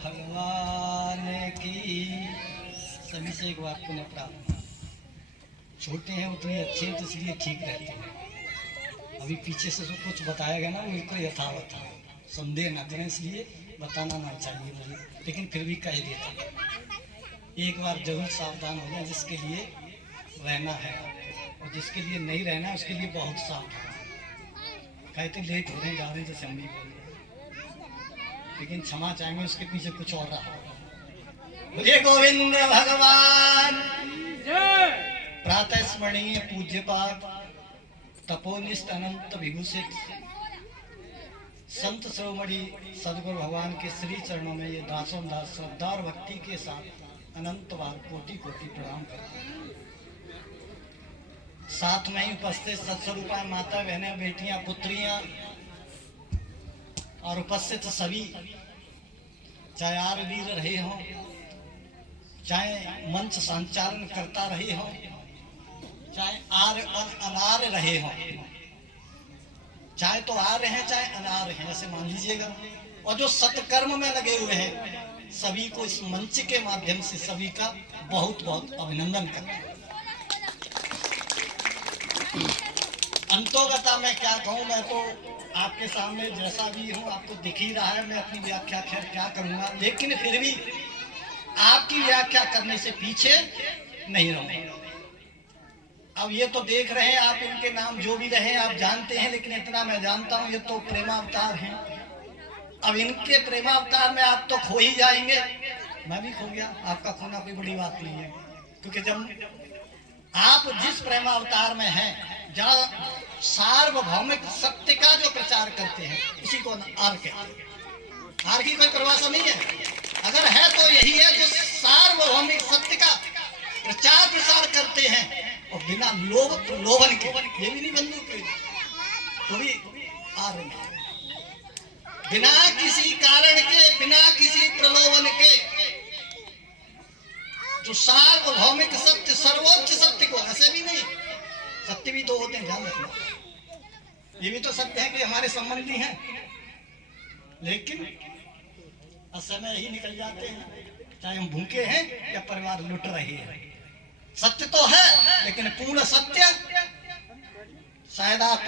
भगवान की। सभी से एक बात पुनः प्रार्थना, छोटे हैं उतने अच्छे हैं तो इसलिए ठीक रहते हैं। अभी पीछे से जो कुछ बताया गया ना, मेरे को यथावत है, संदेह न करें, इसलिए बताना ना चाहिए मुझे, लेकिन फिर भी कह देता हूँ। एक बार जरूर सावधान हो जाए, जिसके लिए रहना है और जिसके लिए नहीं रहना है उसके लिए बहुत सावधान। कहते लेट हो रहे जा रहे जैसे हम भी बोल रहे, लेकिन क्षमा चाहेंगे, उसके पीछे कुछ और रहा। मुझे गोविंद भगवान प्रातः स्मरणीय पूज्य पाठ तपोनिष्ठ अनंत विभूषित संत शिरोमणि सदगुरु भगवान के श्री चरणों में ये दासों दास श्रद्धा और भक्ति के साथ अनंत बार कोटि कोटि प्रणाम करते हैं। साथ में ही उपस्थित सत्स्वरूपा माता बहनें बेटियां पुत्रियां और उपस्थित सभी, चाहे आर वीर रहे हों, चाहे मंच संचालन करता रहे हों, चाहे आर अनार रहे हों, चाहे तो आर हैं चाहे अनार हैं, ऐसे मान लीजिएगा। और जो सत्कर्म में लगे हुए हैं सभी को इस मंच के माध्यम से सभी का बहुत बहुत अभिनंदन करता हूं। अंतोगता मैं क्या कहूँ, मैं तो आपके सामने जैसा भी हूँ आपको दिख ही रहा है। मैं अपनी व्याख्या खैर क्या करूँगा, लेकिन फिर भी आपकी व्याख्या करने से पीछे नहीं रहूँगा। अब ये तो देख रहे हैं आप, इनके नाम जो भी रहे आप जानते हैं, लेकिन इतना मैं जानता हूँ ये तो प्रेमावतार हैं। अब इनके प्रेमावतार में आप तो खो ही जाएंगे, मैं भी खो गया। आपका खोना कोई बड़ी बात नहीं है, क्योंकि जब आप जिस प्रेमावतार में हैं, जहाँ सार्वभौमिक सत्य का जो प्रचार करते हैं, उसी को आर के आर की कोई परिभाषा नहीं है। अगर है तो यही है जो सार्वभौमिक सत्य का प्रचार प्रसार करते हैं और बिना लोभ प्रलोभन के, ये भी नहीं बंदूक के तो भी आ रहे हैं, बिना किसी कारण के, बिना किसी प्रलोभन के, जो सार्वभौमिक सत्य, सर्वोच्च सत्य को, ऐसे भी नहीं, सत्य भी तो होते हैं, ध्यान रखना। ये भी तो सत्य है कि हमारे संबंधी हैं, लेकिन समय ही निकल जाते हैं, चाहे हम भूखे हैं या परिवार लुट रहे हैं। सत्य तो है, लेकिन पूर्ण सत्य शायद आप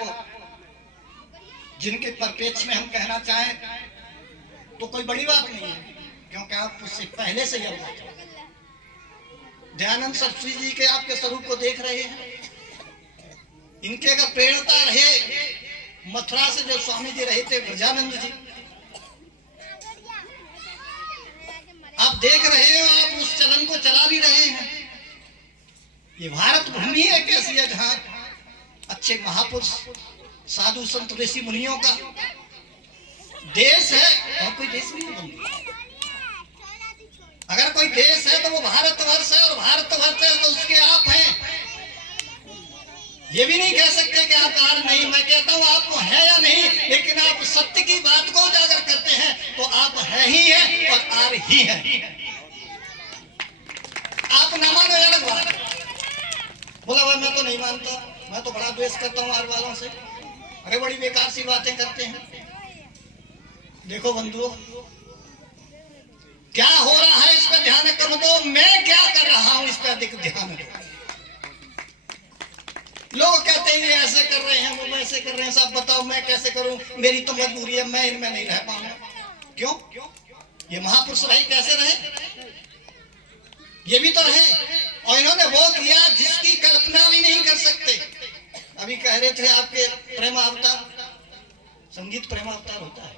जिनके परिप्रेक्ष्य में हम कहना चाहें तो कोई बड़ी बात नहीं है, क्योंकि आप उससे पहले से ही दयानंद सरस्वती जी के आपके स्वरूप को देख रहे हैं। इनके अगर प्रेरणा रहे, मथुरा से जो स्वामी जी रहे थे ब्रजानंद जी, आप देख रहे हो, आप उस चलन को चला भी रहे हैं। ये भारत भूमि एक ऐसी है जहां अच्छे महापुरुष, साधु संत ऋषि मुनियों का देश है, और कोई देश नहीं है। अगर कोई देश है तो वो भारतवर्ष है, और भारतवर्ष है तो उसके आप हैं। ये भी नहीं कह सकते कि आप आर नहीं, मैं कहता हूं आपको है या नहीं, लेकिन आप सत्य की बात को उजागर करते हैं तो आप है ही है और आर ही है। आप ना मानो अलग बात, बोला भाई मैं तो नहीं मानता, मैं तो बड़ा द्वेष करता हूं आर वालों से, अरे बड़ी बेकार सी बातें करते हैं। देखो बंधुओं, क्या हो रहा है इस पर ध्यान कर दो, मैं क्या कर रहा हूं इस पर अधिक ध्यान दो। लोग कहते हैं ये ऐसे कर रहे हैं, वो वैसे कर रहे हैं, साहब बताओ मैं कैसे करूं, मेरी तो मजबूरी है, मैं इनमें नहीं रह पाऊंगा। क्यों? ये महापुरुष रहे, कैसे रहे? ये भी तो रहे, और इन्होंने वो किया जिसकी कल्पना भी नहीं कर सकते। अभी कह रहे थे आपके प्रेमावतार, संगीत प्रेमावतार होता है,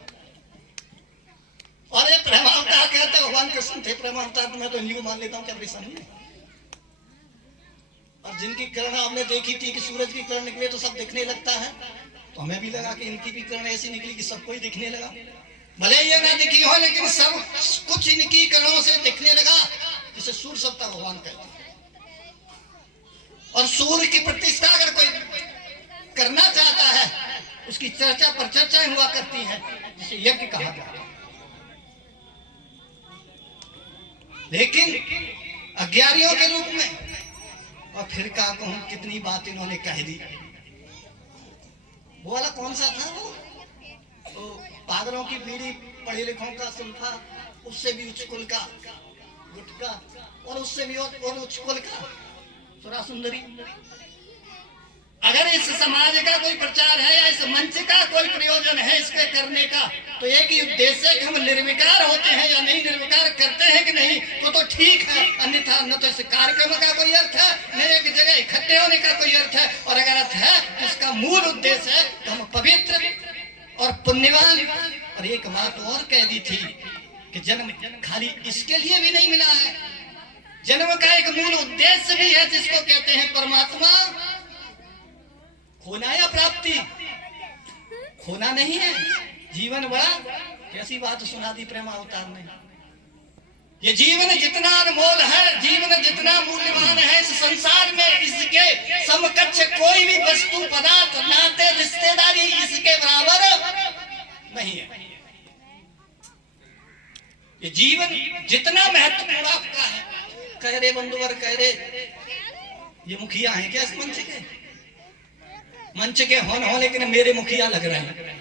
और ये प्रेमावतार कहते हैं भगवान कृष्ण थे प्रेमावतार, तो मैं तो इन्हीं को मान लेता हूँ, क्या परेशानी है। और जिनकी किरण आपने देखी थी कि सूरज की किरण निकले तो सब दिखने लगता है, तो हमें भी लगा कि इनकी भी किरण ऐसी निकली कि सबको ही दिखने लगा। भले ये ना दिखी हो, लेकिन सब कुछ इनकी किरणों से दिखने लगा, जिसे सूर्य सत्ता भगवान कहते हैं। और सूर्य की प्रतिष्ठा अगर कोई करना चाहता है, उसकी चर्चा पर चर्चाएं हुआ करती हैं, जिसे यज्ञ कहा जाता है। लेकिन अज्ञानियों के रूप में, और फिर क्या कहूं, कितनी बात इन्होंने कह दी। वो वाला कौन सा था वो पागलों की पीढ़ी पढ़े लिखों का सुल्फा, उससे भी उच्च कुल का गुटका, और उससे भी और उच्च कुल का सुरा सुंदरी। अगर इस समाज का कोई प्रचार है या इस मंच का कोई प्रयोजन है इसके करने का, तो एक ही उद्देश्य है कि हम निर्विकार होते हैं या नहीं, निर्विकार करते हैं कि नहीं, तो ठीक है, अन्यथा न तो इस कार्यक्रम का कोई अर्थ है, न एक जगह इकट्ठे होने का कोई अर्थ है। और अगर अर्थ है तो इसका मूल उद्देश्य है कि हम पवित्र और पुण्यवान। और एक बात और कह दी थी कि जन्म खाली इसके लिए भी नहीं मिला है, जन्म का एक मूल उद्देश्य भी है जिसको कहते हैं परमात्मा। खोना या प्राप्ति, खोना नहीं है। जीवन बड़ा, कैसी बात सुना दी प्रेम अवतार ने। ये जीवन जितना अनमोल है, जीवन जितना मूल्यवान है इस संसार में, इसके समकक्ष कोई भी वस्तु, पदार्थ, नाते, रिश्तेदारी इसके बराबर नहीं है। ये जीवन जितना महत्वपूर्ण आपका है। कह रहे बंधुवर, कह रहे ये मुखिया हैं क्या इस मंच के? मंच के हो लेकिन मेरे मुखिया लग रहे हैं।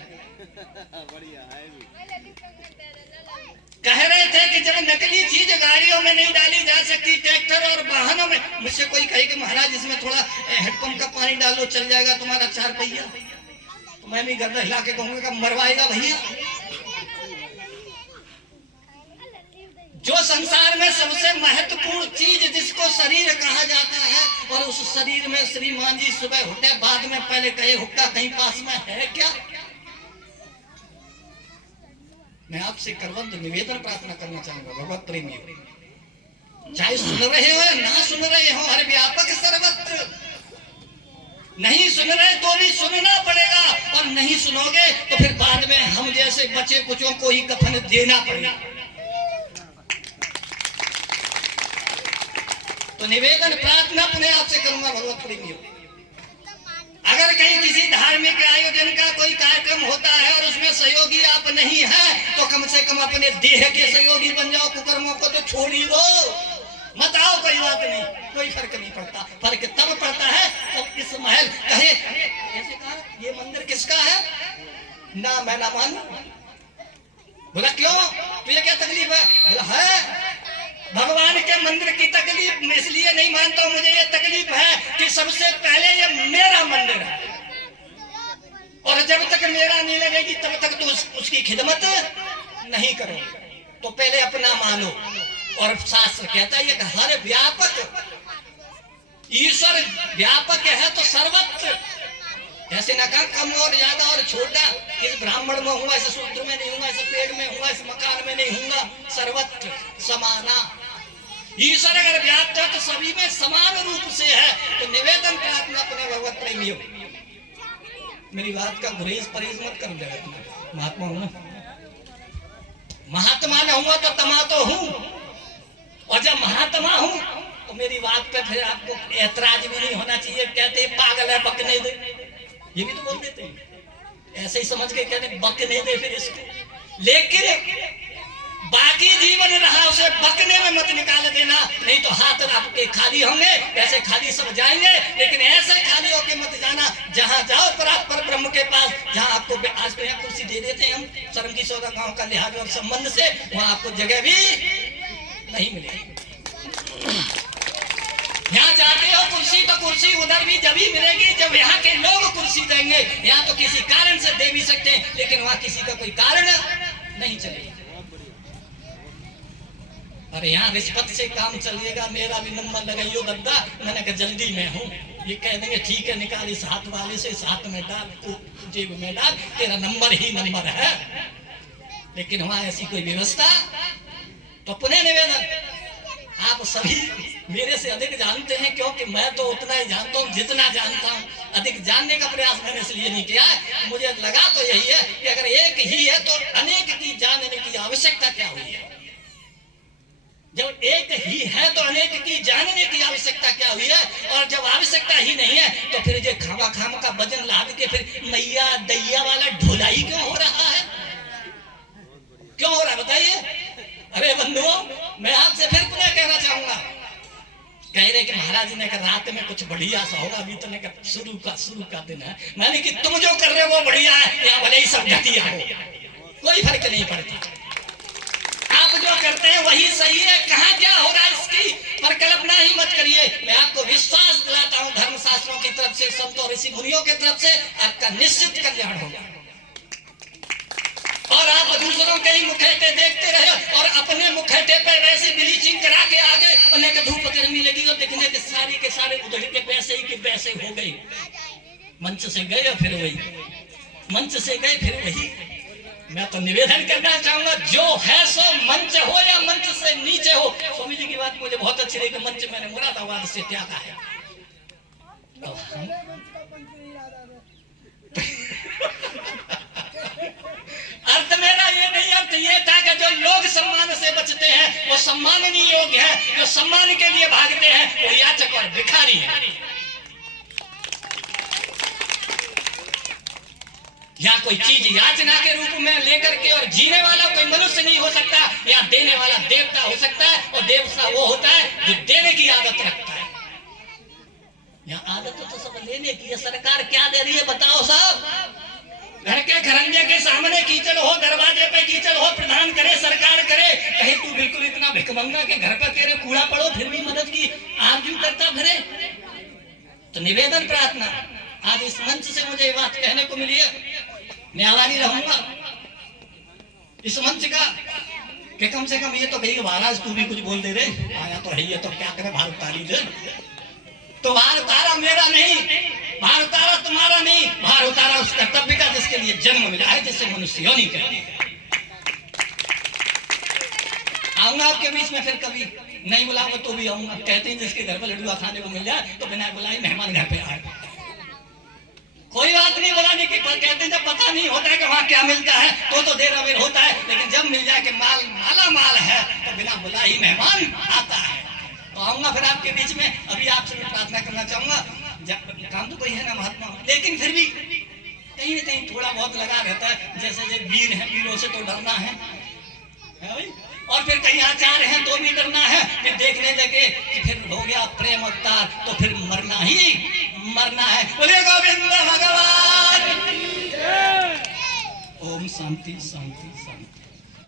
कह रहे थे कि जब नकली चीज गाड़ियों में नहीं डाली जा सकती, ट्रैक्टर और वाहनों में, मुझसे कोई कहे कि महाराज इसमें थोड़ा हेडपंप का पानी डालो, चल जाएगा तुम्हारा 4 पहिया, तो मैं भी गर्दन हिला के कहूंगा मरवाएगा भैया। जो संसार में सबसे महत्वपूर्ण चीज जिसको शरीर कहा जाता है, और उस शरीर में श्रीमान जी सुबह उठे बाद में पहले कहे हुक्का कहीं पास में है क्या? मैं आपसे करवंद निवेदन प्रार्थना करना चाहूंगा भगवत प्रेमी, चाहे सुन रहे हो या ना सुन रहे हो, हर व्यापक सर्वत्र, नहीं सुन रहे तो भी सुनना पड़ेगा, और नहीं सुनोगे तो फिर बाद में हम जैसे बच्चे कुचों को ही कफन देना पड़ेगा। तो निवेदन प्रार्थना अपने आप से करूंगा भगवत प्रेमियों, अगर कहीं किसी धार्मिक आयोजन का कोई कार्यक्रम होता है और उसमें सहयोगी आप नहीं हैं, तो कम से कम अपने देह के सहयोगी बन जाओ। कुकर्मों को तो छोड़ ही दो, मत आओ, कोई बात नहीं, कोई फर्क नहीं पड़ता। फर्क तब पड़ता है तो इस महल कहे ऐसे कहा ये मंदिर किसका है ना, मैं ना मानूं। बोला क्यों, तुझे क्या तकलीफ है? बोला है भगवान के मंदिर की तकलीफ इसलिए नहीं मानता हूं, मुझे ये तकलीफ है कि सबसे पहले ये मेरा मंदिर है, और जब तक मेरा नहीं लगेगी तब तक तो उसकी खिदमत नहीं करो। तो पहले अपना मानो। और शास्त्र कहता है कि हर व्यापक, ईश्वर व्यापक है तो सर्वत्र, ऐसे ना कहा कम और ज्यादा और छोटा, इस ब्राह्मण में हुआ, इस शूद्र में नहीं हुआ, इस पेड़ में हुआ, इस मकान में नहीं हुआ, सर्वत्र समाना। ईश्वर अगर व्याप्त है तो सभी में समान रूप से है। तो निवेदन प्रार्थना अपने भगवत प्रेमियों, मेरी बात का गुरेज परहेज मत कर देगा। महात्मा हूं ना, महात्मा न हुआ तो तमा तो हूं, और जब महात्मा हूं तो मेरी बात पे फिर आपको ऐतराज भी नहीं होना चाहिए। कहते पागल है बकने दे, ये भी तो बोल देते हैं, ऐसे ही समझ के कहते बकने दे फिर इसको। लेकिन बाकी जीवन रहा उसे बकने में मत निकाल देना, नहीं तो हाथ आपके खाली होंगे, ऐसे खाली सब जाएंगे। लेकिन ऐसे खाली होके मत जाना, जहां जाओ पर ब्रह्म के पास, जहां आपको आज तो यहाँ कुर्सी दे देते हैं हम शर्म की सौदा गांव का लिहाज और संबंध से, वहां आपको जगह भी नहीं मिलेगी। यहाँ जाते हो कुर्सी तो कुर्सी उधर भी जब ही मिलेगी जब यहाँ के लोग कुर्सी देंगे। यहाँ तो किसी कारण से दे भी सकते हैं, लेकिन वहाँ किसी का कोई कारण नहीं चलेगा। और यहाँ रिश्वत से काम चलेगा, मेरा भी नंबर लगाइयो गद्दा, मैंने कहा जल्दी में हूँ। ये कह देंगे ठीक है, निकाल इस हाथ वाले से, इस हाथ में डाल, जेब में डाल, तेरा नंबर ही नंबर है। लेकिन वहाँ ऐसी कोई व्यवस्था। तो पुनः निवेदन, आप सभी मेरे से अधिक जानते हैं, क्योंकि मैं तो उतना ही जानता हूँ जितना जानता हूँ। अधिक जानने का प्रयास मैंने इसलिए नहीं किया है, मुझे लगा तो यही है कि अगर एक ही है तो अनेक की जानने की आवश्यकता क्या हुई है। जब एक ही है तो अनेक की जानने की आवश्यकता क्या हुई है, और जब आवश्यकता ही नहीं है तो फिर जो खामा खाम का वजन लाद के फिर मैया दैया वाला ढोलाई क्यों हो रहा है, क्यों हो रहा है बताइए। अरे बंधुओं, मैं आपसे फिर पुनः कहना चाहूंगा, कह रहे कि महाराज ने कहा रात में कुछ बढ़िया सा होगा, अभी तो ने कहा शुरू का दिन है। मैंने कि तुम जो कर रहे हो वो बढ़िया है, यहाँ भले ही सब घटिया हो, कोई फर्क नहीं पड़ता। करते हैं वही सही है, कहाँ क्या हो रहा है इसकी पर कल्पना ही मत करिए। मैं आपको विश्वास दिलाता हूँ धर्मशास्त्रों की तरफ से, संतों ऋषि मुनियों की तरफ से आपका निश्चित कल्याण होगा। और आप दूसरों के ही मुखैटे देखते रहे और अपने मुखैटे पे वैसे ब्लीचिंग करा के आगे उन्हें के धूप गर्मी लगी और दिखने के सारे उधड़ के वैसे ही कि वैसे हो गई। मंच से गए और फिर वही, मंच से गए फिर वही। मैं तो निवेदन करना चाहूंगा, जो है सो मंच हो या मंच से नीचे हो। स्वामी जी की बात मुझे बहुत अच्छी लगी कि मंच मैंने मुरादाबाद से त्यागा है। तो अर्थ मेरा ये नहीं, अर्थ ये था कि जो लोग सम्मान से बचते हैं वो सम्माननीय योग्य है, जो सम्मान के लिए भागते हैं वो याचक और भिखारी है। या कोई चीज याचना के रूप में लेकर के और जीने वाला कोई मनुष्य नहीं हो सकता, या देने वाला देवता हो सकता है। और देवता वो होता है जो देने की आदत रखता है। यहाँ आदत तो सब लेने की है। सरकार क्या दे रही है बताओ साहब? घर के खरंजे के सामने कीचड़ हो, दरवाजे पे कीचड़ हो, प्रधान करे सरकार करे, कहीं तू बिल्कुल इतना भिखमंगा के घर पर तेरे कूड़ा पड़ो फिर भी मदद की आर्जू करता फिरे। तो निवेदन प्रार्थना आज इस मंच से मुझे ये बात कहने को मिली है, मैं आभारी रहूंगा इस मंच का कि कम से कम ये तो कही महाराज तू भी कुछ बोल दे रे, आया तो है ये तो क्या करे भारत तारी दे। तो भार उतारा मेरा नहीं, भार उतारा तुम्हारा नहीं, भार उतारा उस कर्तव्य का जिसके लिए जन्म मिला है, जिससे मनुष्य योनि करे। आऊंगा आपके बीच में, फिर कभी नहीं बुलाऊंगा तो भी आऊंगा। कहते हैं जिसके घर पर लड्डुआ खाने को मिल जाए तो बिना बुलाए मेहमान घर पे आए। कोई बात नहीं बुलाने की, कहते हैं जब पता नहीं होता है कि वहाँ क्या मिलता है तो देर अबेर होता है, लेकिन जब मिल जाए कि माल माला माल है तो बिना बुलाए ही मेहमान आता है। तो आऊंगा फिर आपके बीच में। अभी आपसे मैं प्रार्थना करना चाहूंगा, काम तो कोई है ना महात्मा, लेकिन फिर भी कहीं न कहीं थोड़ा बहुत लगा रहता है। जैसे वीर है, वीरों से तो डरना है भाई, और फिर कहीं आचार हैं तो भी डरना है। फिर देखने लगे कि फिर हो गया प्रेम अवतार तो फिर मरना ही मरना है। बोले गोविंद भगवान। ओम शांति शांति शांति।